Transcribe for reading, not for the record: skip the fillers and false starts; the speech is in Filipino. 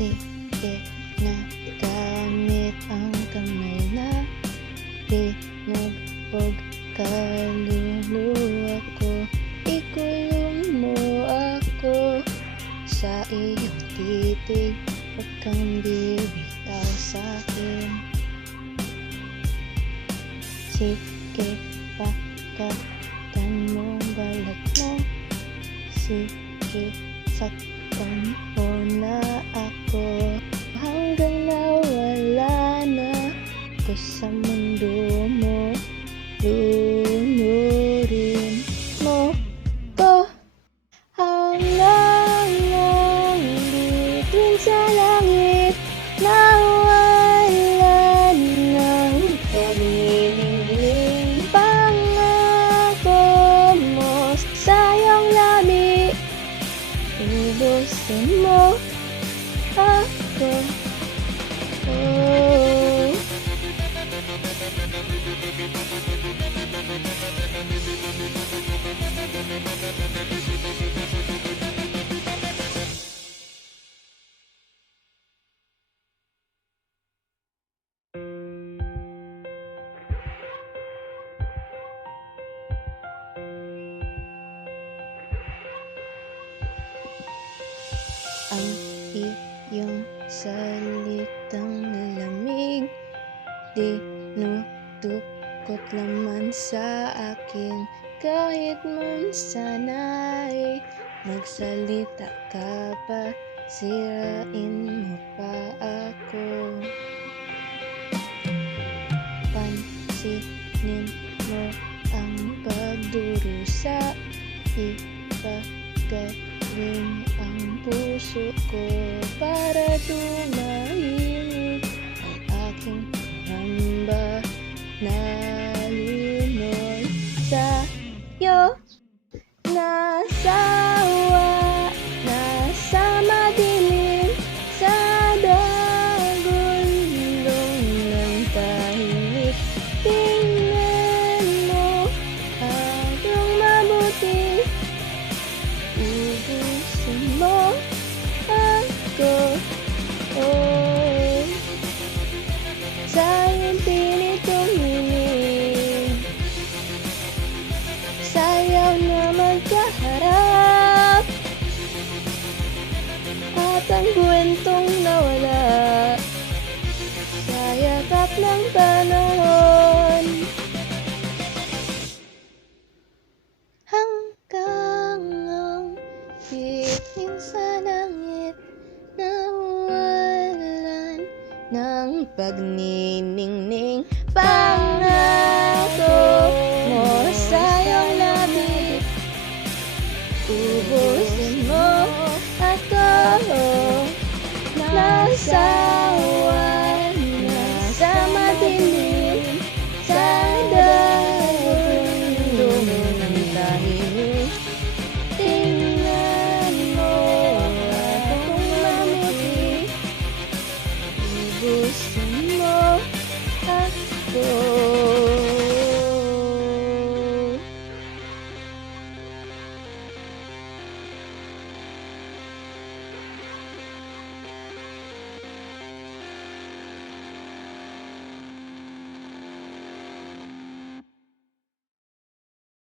Sige na gamit ang kamay na tinugbog kaluluwa ko. Ikulong mo ako sa iyong titig, huwag kang bibitaw sa'kin. Sige, pakatan mo balat mo. Sige, saktan mo na ako hanggang nawala na ako sa mundo mo. Lunurin mo ko hanggang nandito sa langit, nawalan ng pagniningning pangako mo sa iyong labi. Ubusin mo ako. Oh. Ang iyong salitang lamig, dinudukot laman sa akin. Kahit man sana'y magsalita ka pa, sirain mo pa ako. Pansinin mo ang pagdurusa, ipagaling ang puso ko para tumahimik ang aking hamba. Nalingon sa'yo, nasawa, nasa madilim, sa dagundong ng tahimik. Tingnan mo akong mabuti, ubusin mo ako. Oh, sa iyong pinitong hinig, sayaw na magkaharap, at ang kwentong nawala sa yakap ng panahon. Hanggang ang bituin sa langit, nawalan ng pagniningning pangako mo sa iyong labi. Ubusin mo ako, nasawa na sa madilim, sa dagundong ng tahimik. Tingnan mo akong mamuti, ubusin